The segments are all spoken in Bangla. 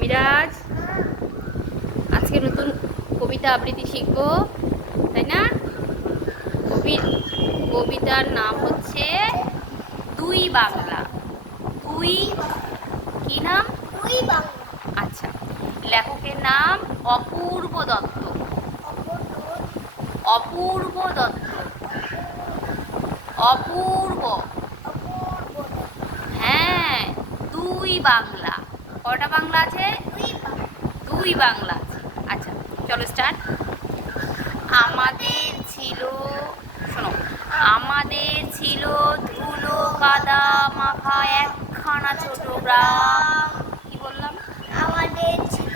মিরাজ আজকে নতুন কবিতা আবৃত্তি শিখব তাই না? কবি কবিতার নাম হচ্ছে দুই বাংলা। দুই কি নাম? দুই বাংলা। আচ্ছা লেখকের নাম অপূর্ব দত্ত। অপূর্ব দত্ত। অপূর্ব। অপূর্ব হ্যাঁ দুই বাংলা। কটা বাংলা আছে? দুই বাংলা আছে। আচ্ছা চলো স্টার্ট আমাদের ছিল শোনো আমাদের ছিল ধুলো কাদা মাখা একখানা ছোট গ্রাম। কি বললাম? আমাদের ছিল।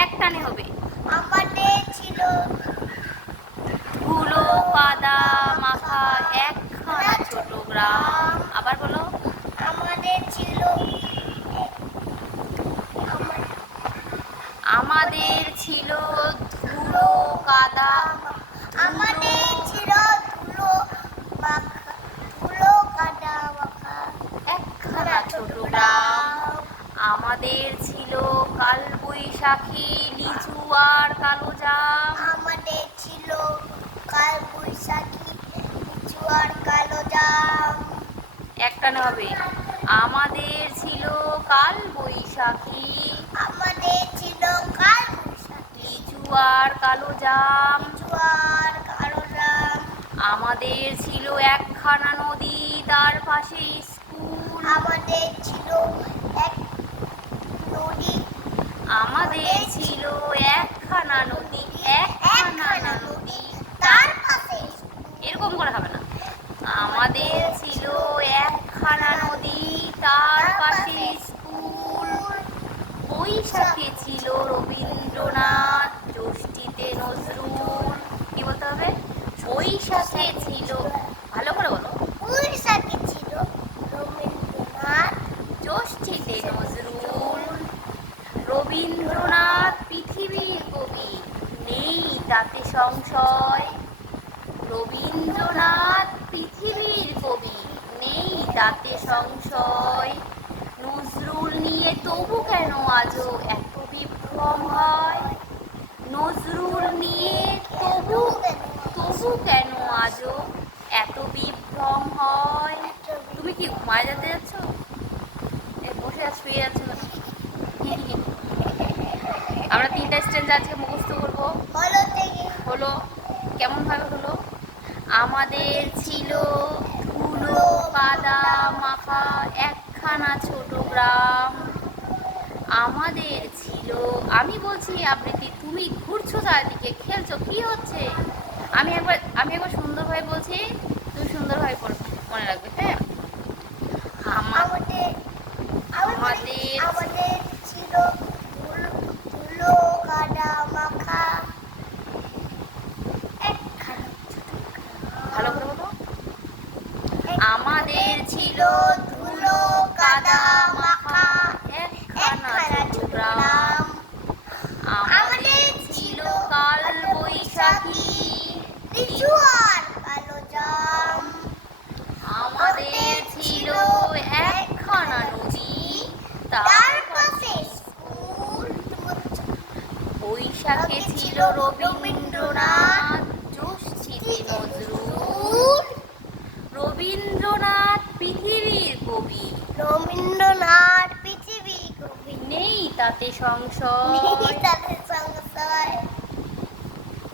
এক টানে হবে। আমাদের ছিল। ধুলো কাদা মাখা একখানা ছোট গ্রাম আবার বলো আমাদের ছিল আমার- আমাদের ছিল ধুলো কাদা। আমাদের ছিল ধুলো ধুলো কাদা একখানা ছোট আমাদের ছিল কাল বৈশাখী লিচু আর কালো জাম। আমাদের ছিল কাল বৈশাখী লিচু আর কালো জাম। একটানে হবে। আমাদের ছিল কাল বৈশাখী আর কালো জাম। আর কালো জাম। আমাদের ছিল একখানা নদী তার পাশে স্কুল। আমাদের ছিল এক নদী। আমাদের ছিল একখানা নদী একখানা নদী তার পাশে এরকম করে হবে না। আমাদের ছিল একখানা নদী তার পাশে স্কুল। বৈশাখে ছিল রবীন্দ্রনাথ জ্যৈষ্ঠীতে নজরুল কি বলতে হবে বৈশাখে ছিল ভালো করে বলো। বৈশাখী ছিল রবীন্দ্রনাথ জ্যৈষ্ঠীতে নজরুল। রবীন্দ্রনাথ পৃথিবীর কবি নেই তাতে সংশয়। রবীন্দ্রনাথ পৃথিবীর কবি নেই তাতে সংশয়। নজরুল নিয়ে তবু কেন আজও এত বিভ্রম হয়? নজরুল নিয়ে তবু তবু কেন আজও? এত বিভ্রম হয়। তুমি কি ঘুমায় যেতে যাচ্ছ? বসে আছ শুয়ে যাচ্ছ না আমরা তিনটা স্টেঞ্জ আজকে মুখস্থ করব। হলো কেমন ভাবে হলো? আমাদের ছিল ধুলো কাদা মাখা একখানা ছোট গ্রাম। আমাদের ছিল আমি বলছি আবৃত্তি তুমি ঘুরছো চারিদিকে খেলছো কি হচ্ছে? আমি একবার আমি একবার সুন্দরভাবে বলছি তুমি সুন্দরভাবে মনে রাখবে হ্যাঁ? আমাদের আমাদের আমাদের ছিল ধুলো- কাদা মাখা। ভালো করে বলো। আমাদের ছিল ধুলো কাদা ছিল রবীন্দ্রনাথ। নজরুল রবীন্দ্রনাথ পৃথিবীর কবি। রবীন্দ্রনাথ পৃথিবী কবি। নেই তাতে সংশয়।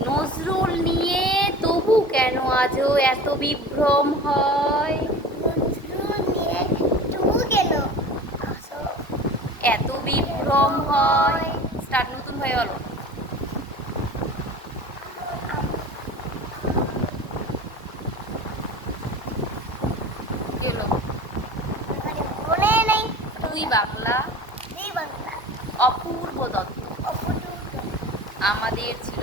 নজরুল নিয়ে তবু কেন আজও এত বিভ্রম হয়? এত বিভ্রম হয়? স্টার্ট নতুন হয়ে গেল এলো এখানে মনে নেই দুই বাংলা? অপূর্ব দত্ত। আমাদের ছিল